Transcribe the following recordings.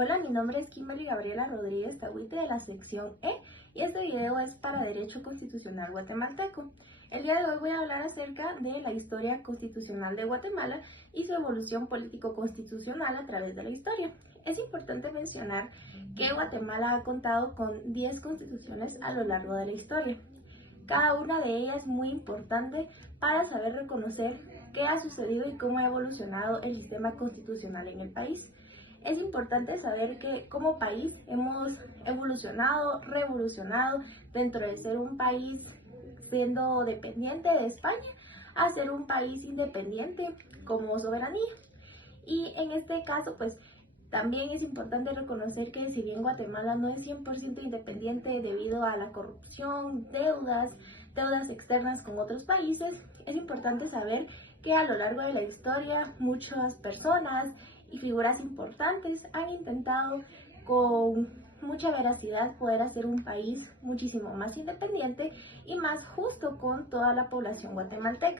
Hola, mi nombre es Kimberly Gabriela Rodríguez Tahuite de la sección E y este video es para Derecho Constitucional Guatemalteco. El día de hoy voy a hablar acerca de la historia constitucional de Guatemala y su evolución político-constitucional a través de la historia. Es importante mencionar que Guatemala ha contado con 10 constituciones a lo largo de la historia. Cada una de ellas es muy importante para saber reconocer qué ha sucedido y cómo ha evolucionado el sistema constitucional en el país. Es importante saber que como país hemos evolucionado, revolucionado dentro de ser un país siendo dependiente de España a ser un país independiente como soberanía. Y en este caso, pues también es importante reconocer que si bien Guatemala no es 100% independiente debido a la corrupción, deudas externas con otros países, es importante saber que a lo largo de la historia muchas personas y figuras importantes han intentado con mucha veracidad poder hacer un país muchísimo más independiente y más justo con toda la población guatemalteca.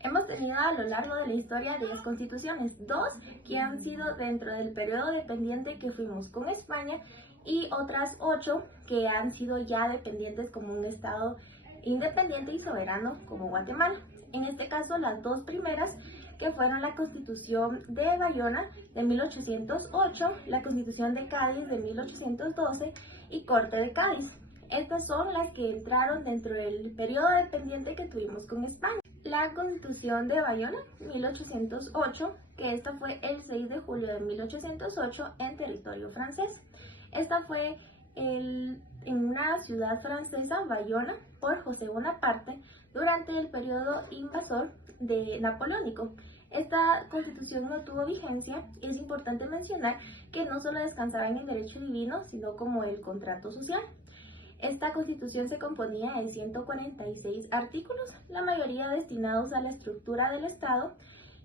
Hemos tenido a lo largo de la historia 10 constituciones, 2 que han sido dentro del periodo dependiente que fuimos con España y otras 8 que han sido ya dependientes como un estado independiente y soberano como Guatemala. En este caso, las dos primeras que fueron la Constitución de Bayona de 1808, la Constitución de Cádiz de 1812 y Corte de Cádiz. Estas son las que entraron dentro del periodo dependiente que tuvimos con España. La Constitución de Bayona, 1808, que esta fue el 6 de julio de 1808 en territorio francés. Esta fue en una ciudad francesa, Bayona, por José Bonaparte durante el periodo invasor de napoleónico. Esta constitución no tuvo vigencia y es importante mencionar que no solo descansaba en el derecho divino, sino como el contrato social. Esta constitución se componía de 146 artículos, la mayoría destinados a la estructura del Estado,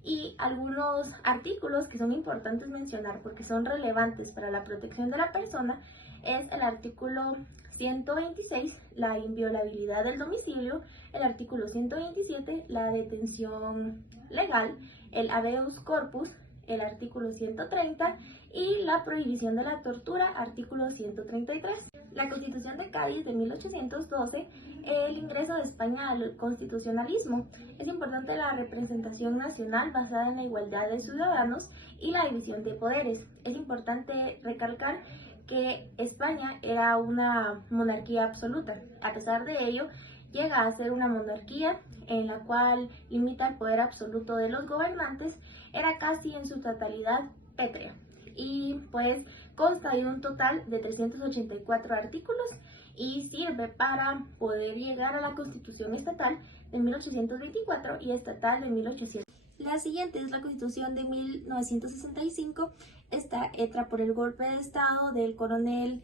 y algunos artículos que son importantes mencionar porque son relevantes para la protección de la persona es el artículo 126, la inviolabilidad del domicilio, el artículo 127, la detención legal, el habeas corpus, el artículo 130 y la prohibición de la tortura, artículo 133. La Constitución de Cádiz de 1812, el ingreso de España al constitucionalismo. Es importante la representación nacional basada en la igualdad de ciudadanos y la división de poderes. Es importante recalcar que España era una monarquía absoluta. A pesar de ello, llega a ser una monarquía en la cual limita el poder absoluto de los gobernantes, era casi en su totalidad pétrea. Y pues consta de un total de 384 artículos y sirve para poder llegar a la Constitución estatal de 1824 y estatal de 1800. La siguiente es la Constitución de 1965, está hecha por el golpe de Estado del coronel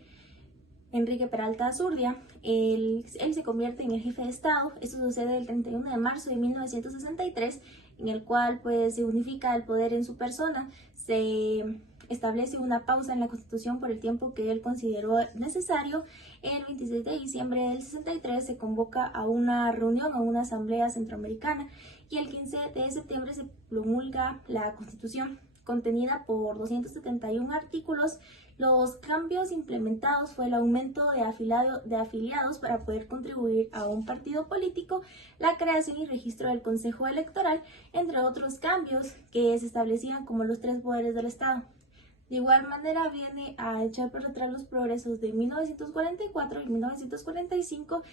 Enrique Peralta Azurdia. Él se convierte en el jefe de Estado. Esto sucede el 31 de marzo de 1963, en el cual pues se unifica el poder en su persona. Se establece una pausa en la Constitución por el tiempo que él consideró necesario. El 26 de diciembre del 63 se convoca a una reunión, a una asamblea centroamericana, y el 15 de septiembre se promulga la Constitución, contenida por 271 artículos. Los cambios implementados fue el aumento de afiliados para poder contribuir a un partido político, la creación y registro del Consejo Electoral, entre otros cambios que se establecían como los 3 poderes del Estado. De igual manera viene a echar por detrás los progresos de 1944 y 1945,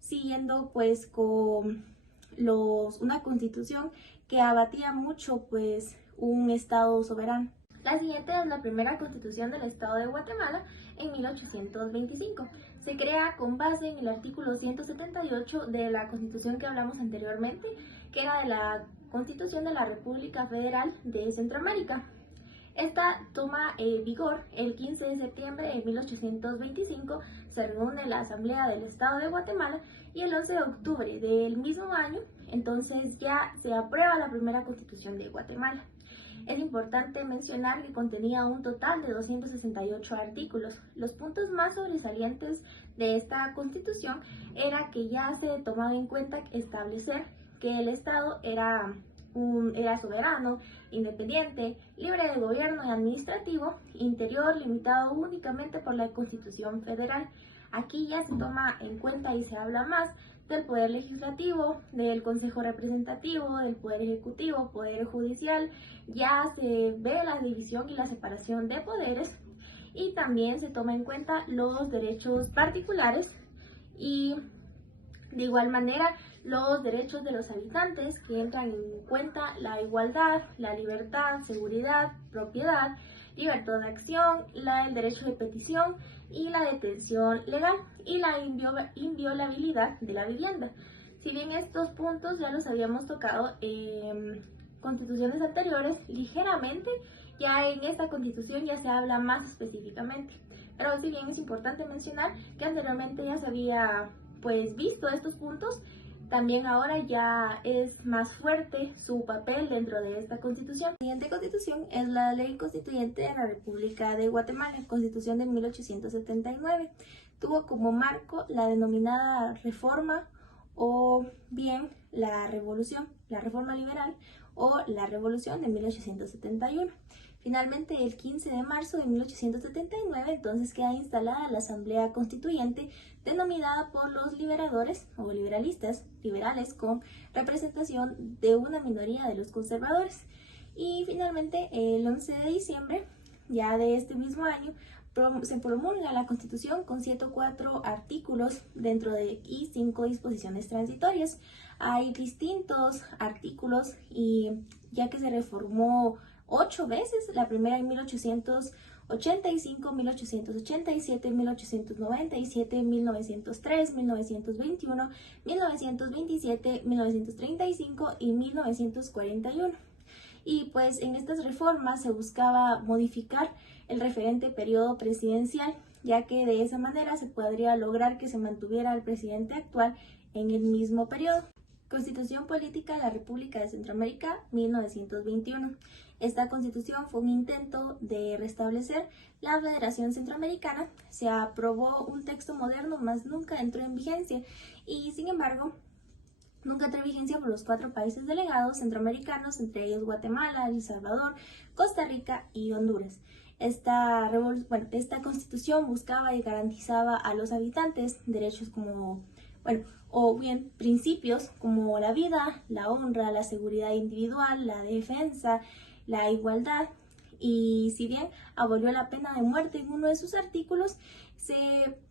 siguiendo pues con una constitución que abatía mucho pues un Estado soberano. La siguiente es la primera constitución del Estado de Guatemala en 1825. Se crea con base en el artículo 178 de la constitución que hablamos anteriormente, que era de la Constitución de la República Federal de Centroamérica. Esta toma vigor el 15 de septiembre de 1825, se reúne la Asamblea del Estado de Guatemala y el 11 de octubre del mismo año, entonces ya se aprueba la primera constitución de Guatemala. Es importante mencionar que contenía un total de 268 artículos. Los puntos más sobresalientes de esta constitución era que ya se tomaba en cuenta establecer que el Estado era era soberano, independiente, libre de gobierno y administrativo, interior limitado únicamente por la Constitución Federal. Aquí ya se toma en cuenta y se habla más del poder legislativo, del consejo representativo, del poder ejecutivo, poder judicial, ya se ve la división y la separación de poderes y también se toma en cuenta los derechos particulares y de igual manera los derechos de los habitantes, que entran en cuenta la igualdad, la libertad, seguridad, propiedad, libertad de acción, el derecho de petición y la detención legal y la inviolabilidad de la vivienda. Si bien estos puntos ya los habíamos tocado en constituciones anteriores, ligeramente ya en esta constitución ya se habla más específicamente. Pero si bien es importante mencionar que anteriormente ya se había visto estos puntos, también ahora ya es más fuerte su papel dentro de esta constitución. La siguiente constitución es la Ley Constituyente de la República de Guatemala, Constitución de 1879. Tuvo como marco la denominada reforma o bien la revolución, la reforma liberal o la revolución de 1871. Finalmente, el 15 de marzo de 1879, entonces queda instalada la Asamblea Constituyente, denominada por los liberadores o liberalistas, liberales, con representación de una minoría de los conservadores. Y finalmente, el 11 de diciembre, ya de este mismo año, se promulga la Constitución con 104 artículos y 5 disposiciones transitorias. Hay distintos artículos y ya que se reformó 8 veces, la primera en 1885, 1887, 1897, 1903, 1921, 1927, 1935 y 1941. Y pues en estas reformas se buscaba modificar el referente periodo presidencial, ya que de esa manera se podría lograr que se mantuviera el presidente actual en el mismo periodo. Constitución Política de la República de Centroamérica, 1921. Esta constitución fue un intento de restablecer la Federación Centroamericana. Se aprobó un texto moderno, mas nunca entró en vigencia y, sin embargo, nunca entró en vigencia por los 4 países delegados centroamericanos, entre ellos Guatemala, El Salvador, Costa Rica y Honduras. Esta constitución buscaba y garantizaba a los habitantes derechos o bien principios como la vida, la honra, la seguridad individual, la defensa, la igualdad. Y si bien abolió la pena de muerte en uno de sus artículos, se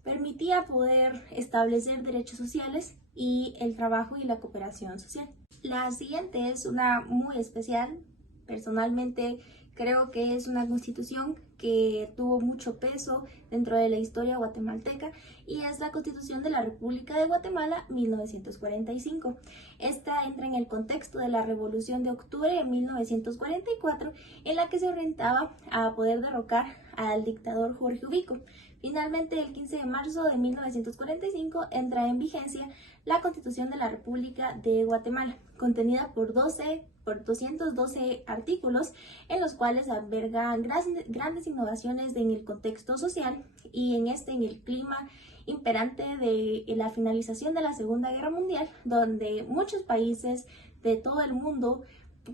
permitía poder establecer derechos sociales y el trabajo y la cooperación social. La siguiente es una muy especial. Personalmente creo que es una constitución que tuvo mucho peso dentro de la historia guatemalteca y es la Constitución de la República de Guatemala 1945. Esta entra en el contexto de la Revolución de Octubre de 1944, en la que se orientaba a poder derrocar al dictador Jorge Ubico. Finalmente, el 15 de marzo de 1945 entra en vigencia la Constitución de la República de Guatemala, contenida por 212 artículos, en los cuales albergan grandes innovaciones en el contexto social y en el clima imperante de la finalización de la Segunda Guerra Mundial, donde muchos países de todo el mundo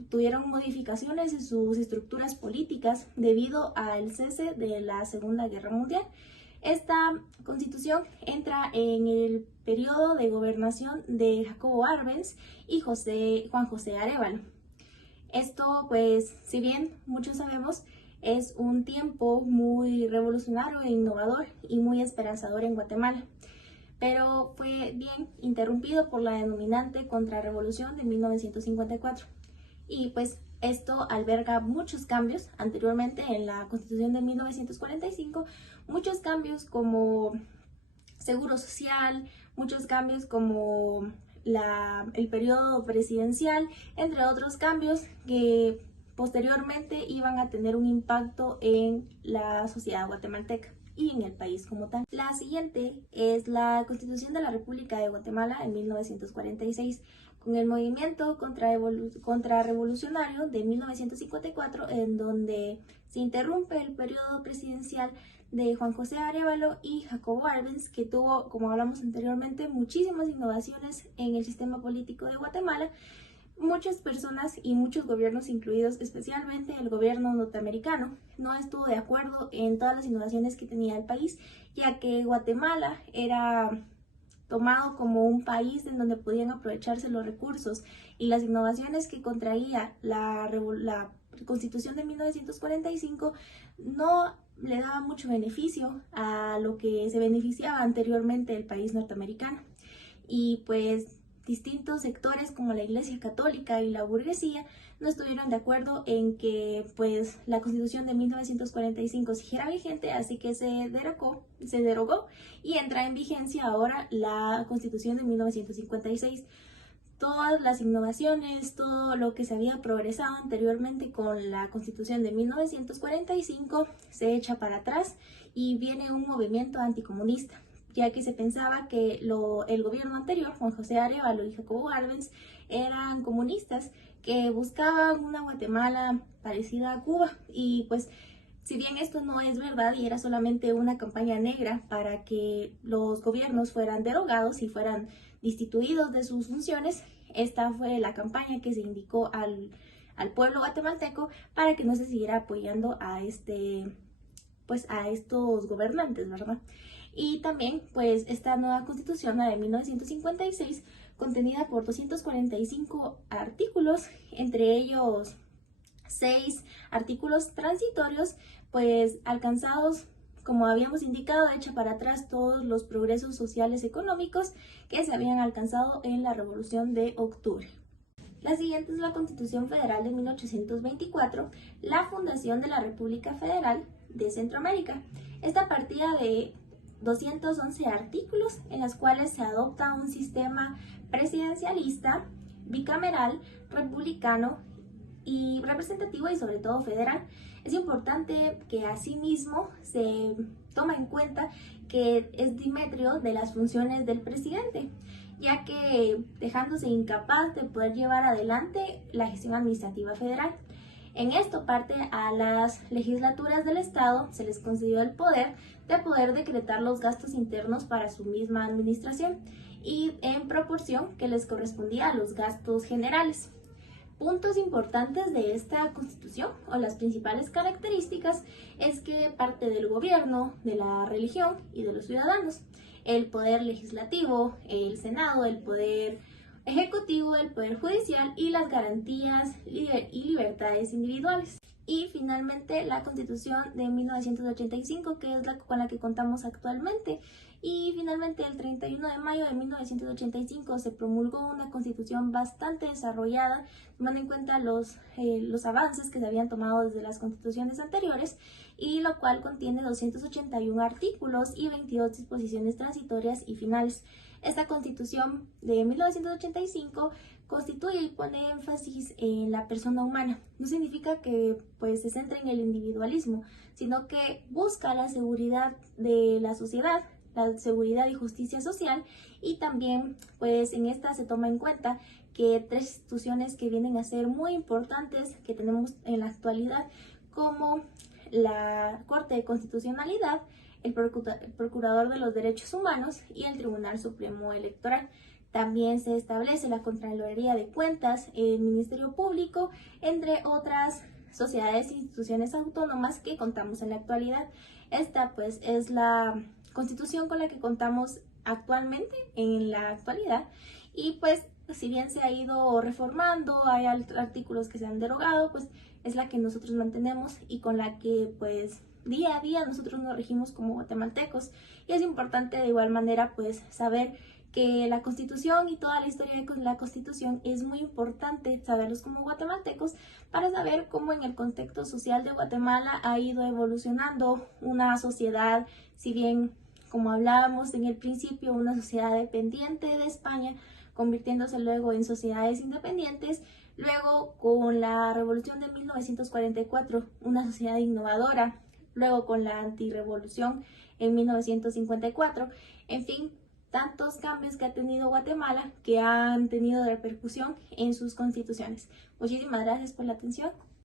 tuvieron modificaciones en sus estructuras políticas debido al cese de la Segunda Guerra Mundial. Esta constitución entra en el periodo de gobernación de Jacobo Arbenz y Juan José Arévalo. Esto, pues, si bien muchos sabemos, es un tiempo muy revolucionario e innovador y muy esperanzador en Guatemala, pero fue bien interrumpido por la denominante Contrarrevolución de 1954. Y pues esto alberga muchos cambios. Anteriormente, en la Constitución de 1945, muchos cambios como seguro social, muchos cambios como el periodo presidencial, entre otros cambios que posteriormente iban a tener un impacto en la sociedad guatemalteca y en el país como tal. La siguiente es la Constitución de la República de Guatemala en 1946, con el movimiento contrarrevolucionario de 1954, en donde se interrumpe el periodo presidencial de Juan José Arévalo y Jacobo Arbenz, que tuvo, como hablamos anteriormente, muchísimas innovaciones en el sistema político de Guatemala, muchas personas y muchos gobiernos, incluidos especialmente el gobierno norteamericano, no estuvo de acuerdo en todas las innovaciones que tenía el país, ya que Guatemala era tomado como un país en donde podían aprovecharse los recursos, y las innovaciones que contraía la Constitución de 1945 no le daba mucho beneficio a lo que se beneficiaba anteriormente el país norteamericano. Y pues distintos sectores como la Iglesia Católica y la burguesía no estuvieron de acuerdo en que pues la Constitución de 1945 siguiera vigente, así que se derogó y entra en vigencia ahora la Constitución de 1956. Todas las innovaciones, todo lo que se había progresado anteriormente con la Constitución de 1945 se echa para atrás y viene un movimiento anticomunista, ya que se pensaba que el gobierno anterior, Juan José Arevalo y Jacobo Arbenz, eran comunistas que buscaban una Guatemala parecida a Cuba. Y pues, si bien esto no es verdad y era solamente una campaña negra para que los gobiernos fueran derogados y fueran destituidos de sus funciones, esta fue la campaña que se indicó al pueblo guatemalteco para que no se siguiera apoyando a estos gobernantes, ¿verdad? Y también pues esta nueva constitución, la de 1956, contenida por 245 artículos, entre ellos 6 artículos transitorios, pues alcanzados, como habíamos indicado, echa para atrás todos los progresos sociales económicos que se habían alcanzado en la Revolución de Octubre. La siguiente es la Constitución Federal de 1824, la fundación de la República Federal de Centroamérica. Esta partía de 211 artículos en los cuales se adopta un sistema presidencialista, bicameral, republicano y representativo y sobre todo federal. Es importante que asimismo se toma en cuenta que es dimetrio de las funciones del presidente, ya que dejándose incapaz de poder llevar adelante la gestión administrativa federal. En esto parte a las legislaturas del Estado se les concedió el poder de poder decretar los gastos internos para su misma administración y en proporción que les correspondía a los gastos generales. Puntos importantes de esta Constitución o las principales características es que parte del gobierno, de la religión y de los ciudadanos. El poder legislativo, el Senado, el poder ejecutivo, el poder judicial y las garantías y libertades individuales. Y finalmente la Constitución de 1985, que es la con la que contamos actualmente. Y finalmente el 31 de mayo de 1985 se promulgó una Constitución bastante desarrollada, tomando en cuenta los avances que se habían tomado desde las constituciones anteriores, y lo cual contiene 281 artículos y 22 disposiciones transitorias y finales. Esta Constitución de 1985 constituye y pone énfasis en la persona humana. No significa que pues se centre en el individualismo, sino que busca la seguridad de la sociedad, la seguridad y justicia social, y también pues en esta se toma en cuenta que 3 instituciones que vienen a ser muy importantes que tenemos en la actualidad, como la Corte de Constitucionalidad, el Procurador de los Derechos Humanos y el Tribunal Supremo Electoral. También se establece la Contraloría de Cuentas, el Ministerio Público, entre otras sociedades e instituciones autónomas que contamos en la actualidad. Esta pues es la Constitución con la que contamos actualmente, en la actualidad, y pues si bien se ha ido reformando, hay artículos que se han derogado, pues es la que nosotros mantenemos y con la que pues día a día nosotros nos regimos como guatemaltecos. Y es importante de igual manera pues saber que la Constitución y toda la historia de la Constitución es muy importante saberlos como guatemaltecos para saber cómo en el contexto social de Guatemala ha ido evolucionando una sociedad, si bien como hablábamos en el principio, una sociedad dependiente de España, convirtiéndose luego en sociedades independientes. Luego, con la Revolución de 1944, una sociedad innovadora. Luego, con la antirrevolución en 1954. En fin, tantos cambios que ha tenido Guatemala que han tenido repercusión en sus constituciones. Muchísimas gracias por la atención.